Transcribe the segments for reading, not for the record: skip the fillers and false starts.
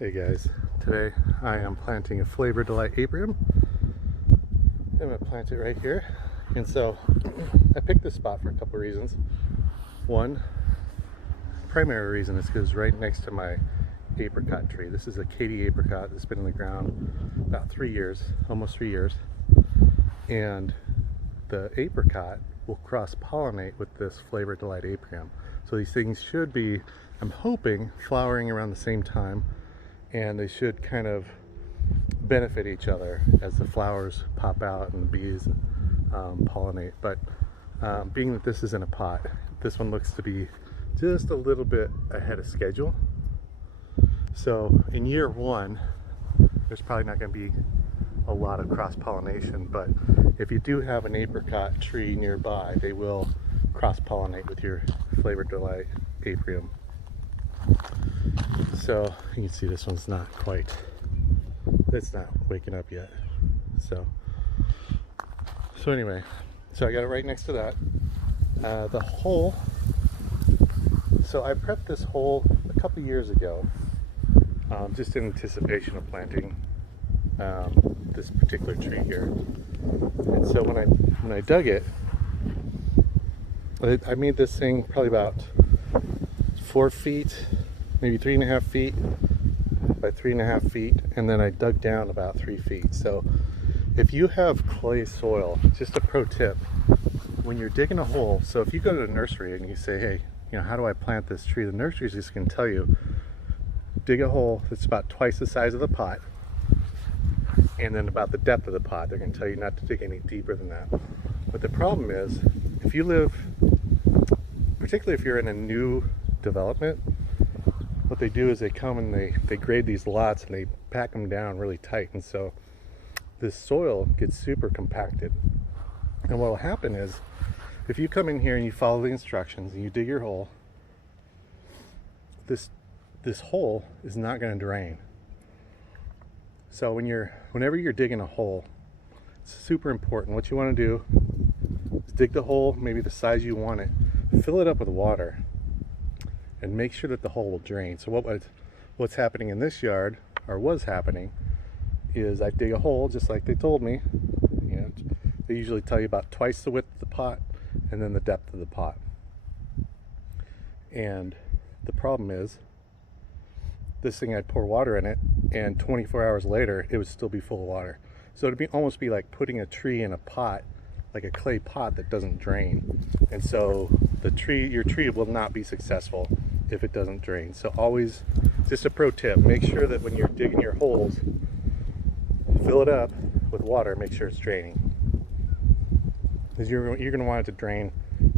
Hey guys, today I am planting a Flavor Delight Aprium. I'm going to plant it right here. And so I picked this spot for a couple of reasons. One, primary reason is because right next to my apricot tree. This is a Katy apricot that's been in the ground about 3 years, almost 3 years. And the apricot will cross-pollinate with this Flavor Delight Aprium. So these things should be, I'm hoping, flowering around the same time, and they should kind of benefit each other as the flowers pop out and the bees pollinate. But being that this is in a pot, this one looks to be just a little bit ahead of schedule. So in year one, there's probably not going to be a lot of cross-pollination, but if you do have an apricot tree nearby, they will cross-pollinate with your Flavor Delight Aprium. So you can see this one's not quite, it's not waking up yet. So anyway, so I got it right next to that. The hole, so I prepped this hole a couple years ago, just in anticipation of planting this particular tree here. And so when I dug it, I made this thing probably about 4 feet, maybe 3.5 feet by 3.5 feet, and then I dug down about 3 feet. So if you have clay soil, just a pro tip, when you're digging a hole, so if you go to the nursery and you say, hey, how do I plant this tree? The nursery is just going to tell you, dig a hole that's about twice the size of the pot, and then about the depth of the pot. They're going to tell you not to dig any deeper than that. But the problem is, if you live, particularly if you're in a new development, what they do is they come and they grade these lots and they pack them down really tight, and so this soil gets super compacted. And what will happen is, if you come in here and you follow the instructions and you dig your hole, this hole is not going to drain. So whenever you're digging a hole, it's super important. What you want to do is dig the hole maybe the size you want it, fill it up with water, and make sure that the hole will drain. So what's happening in this yard, or was happening, is I dig a hole just like they told me. They usually tell you about twice the width of the pot and then the depth of the pot. And the problem is, this thing, I'd pour water in it, and 24 hours later it would still be full of water. So it'd almost be like putting a tree in a pot, like a clay pot that doesn't drain. And so your tree will not be successful if it doesn't drain. So always, just a pro tip, make sure that when you're digging your holes, fill it up with water, make sure it's draining. Because you're going to want it to drain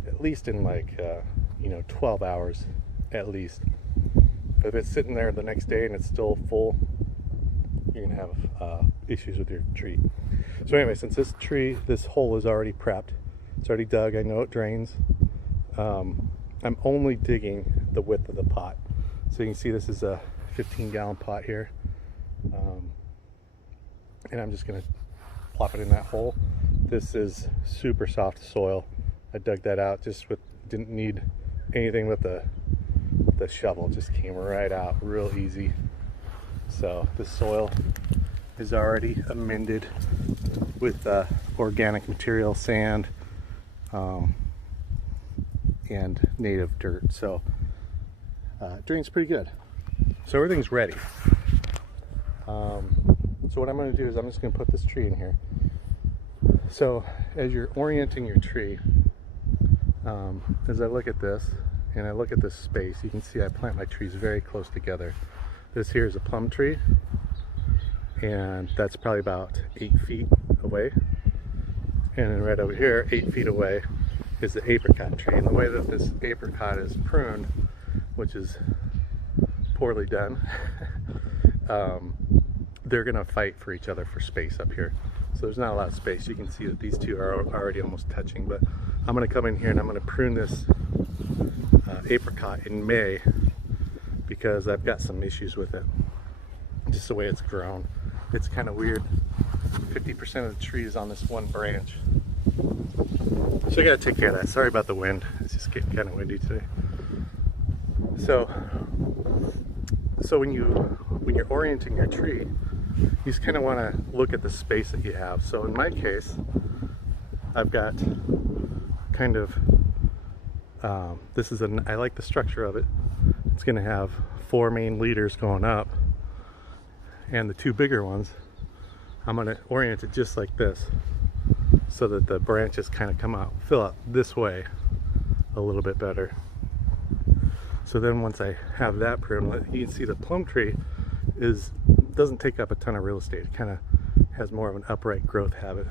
at least in 12 hours at least. If it's sitting there the next day and it's still full, you're going to have issues with your tree. So anyway, since this hole is already prepped, it's already dug, I know it drains, I'm only digging the width of the pot. So you can see this is a 15-gallon pot here. And I'm just going to plop it in that hole. This is super soft soil. I dug that out didn't need anything with the shovel, just came right out real easy. So the soil is already amended with organic material, sand, and native dirt. So it drains pretty good. So everything's ready. So what I'm going to do is I'm just going to put this tree in here. So as you're orienting your tree, as I look at this and I look at this space, you can see I plant my trees very close together. This here is a plum tree, and that's probably about 8 feet away. And then right over here, 8 feet away, is the apricot tree. And the way that this apricot is pruned, which is poorly done, they're going to fight for each other for space up here. So there's not a lot of space. You can see that these two are already almost touching, but I'm going to come in here and I'm going to prune this apricot in May because I've got some issues with it. Just the way it's grown. It's kind of weird. 50% of the tree is on this one branch. So I got to take care of that. Sorry about the wind. It's just getting kind of windy today. So So when you're orienting your tree, you just kind of want to look at the space that you have. So in my case, I've got kind of I like the structure of it. It's going to have 4 main leaders going up, and the 2 bigger ones, I'm going to orient it just like this, so that the branches kind of fill out this way a little bit better. So then once I have that pruned, you can see the plum tree doesn't take up a ton of real estate. It kind of has more of an upright growth habit,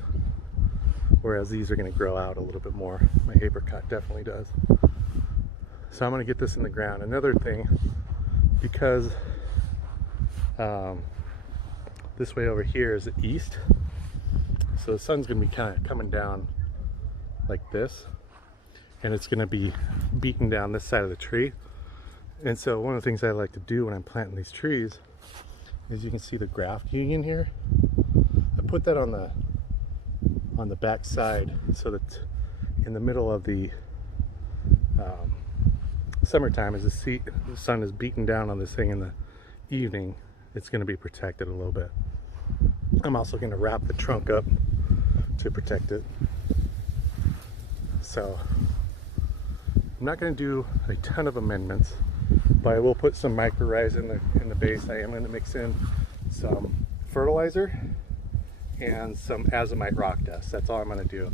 whereas these are going to grow out a little bit more. My apricot definitely does. So I'm going to get this in the ground. Another thing, because this way over here is the east, so the sun's going to be kind of coming down like this, and it's going to be beating down this side of the tree. And so one of the things I like to do when I'm planting these trees is, you can see the graft union here. I put that on the back side so that in the middle of the summertime, as the sun is beating down on this thing in the evening, it's going to be protected a little bit. I'm also going to wrap the trunk up to protect it. So I'm not going to do a ton of amendments, but I will put some micro-rise in the base. I am going to mix in some fertilizer and some azomite rock dust. That's all I'm going to do.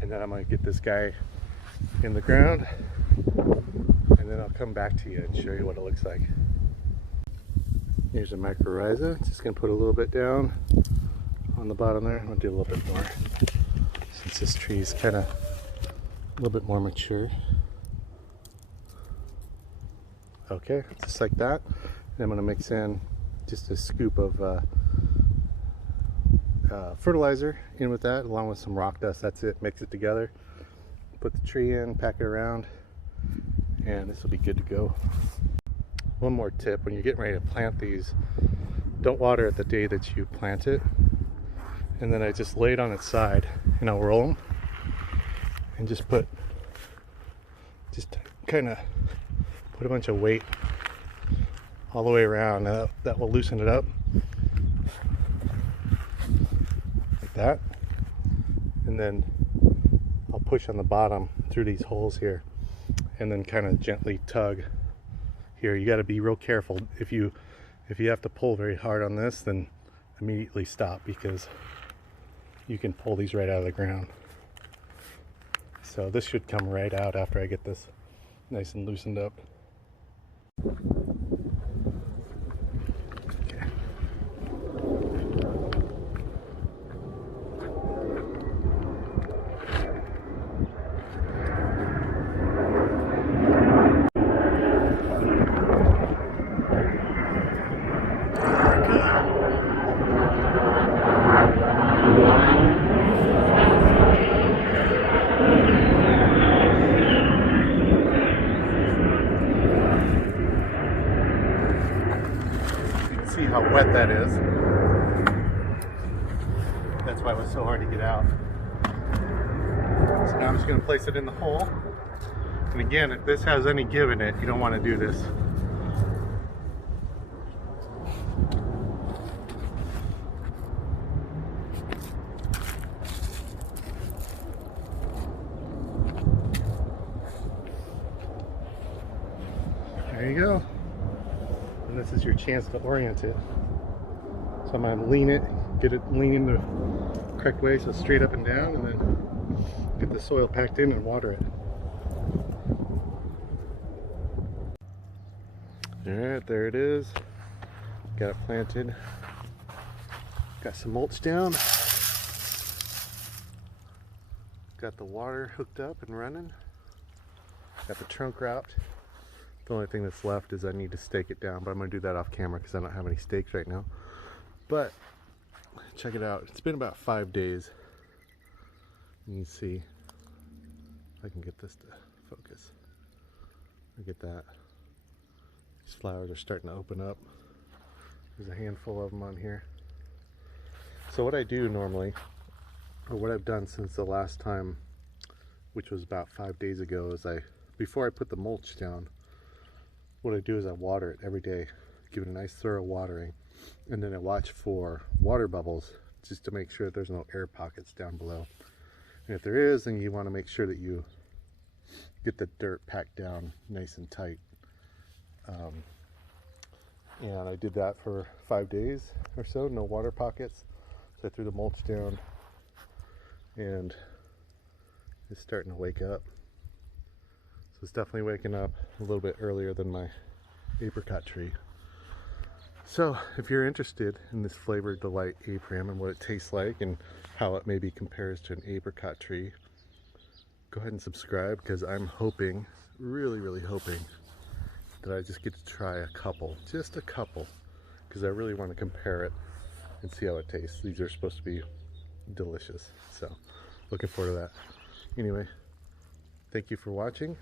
And then I'm going to get this guy in the ground, and then I'll come back to you and show you what it looks like. Here's a mycorrhiza. Just going to put a little bit down on the bottom there. I'm going to do a little bit more since this tree is kind of a little bit more mature. Okay, just like that. And I'm going to mix in just a scoop of fertilizer in with that, along with some rock dust. That's it. Mix it together. Put the tree in, pack it around, and this will be good to go. One more tip: when you're getting ready to plant these, don't water it the day that you plant it. And then I just lay it on its side, and I'll roll them, and just kind of put a bunch of weight all the way around. That will loosen it up like that, and then I'll push on the bottom through these holes here, and then kind of gently tug here. You got to be real careful. If you have to pull very hard on this, then immediately stop, because you can pull these right out of the ground. So this should come right out after I get this nice and loosened up. See how wet that is. That's why it was so hard to get out. So now I'm just going to place it in the hole. And again, if this has any give in it, you don't want to do this. There you go. And this is your chance to orient it. So I'm going to lean it, get it leaning the correct way, so straight up and down, and then get the soil packed in and water it. Alright, there it is. Got it planted. Got some mulch down. Got the water hooked up and running. Got the trunk wrapped. The only thing that's left is I need to stake it down, but I'm going to do that off camera because I don't have any stakes right now. But check it out. It's been about 5 days. You can see if I can get this to focus. Look at that. These flowers are starting to open up. There's a handful of them on here. So what I do normally, or what I've done since the last time, which was about 5 days ago, is before I put the mulch down, what I do is I water it every day, give it a nice thorough watering, and then I watch for water bubbles just to make sure that there's no air pockets down below. And if there is, then you want to make sure that you get the dirt packed down nice and tight. And I did that for 5 days or so, no water pockets. So I threw the mulch down and it's starting to wake up. So it's definitely waking up a little bit earlier than my apricot tree. So if you're interested in this Flavored Delight Aprium and what it tastes like and how it maybe compares to an apricot tree, go ahead and subscribe, because I'm hoping, really hoping, that I just get to try a couple, just a couple, because I really want to compare it and see how it tastes. These are supposed to be delicious, so looking forward to that. Anyway, thank you for watching.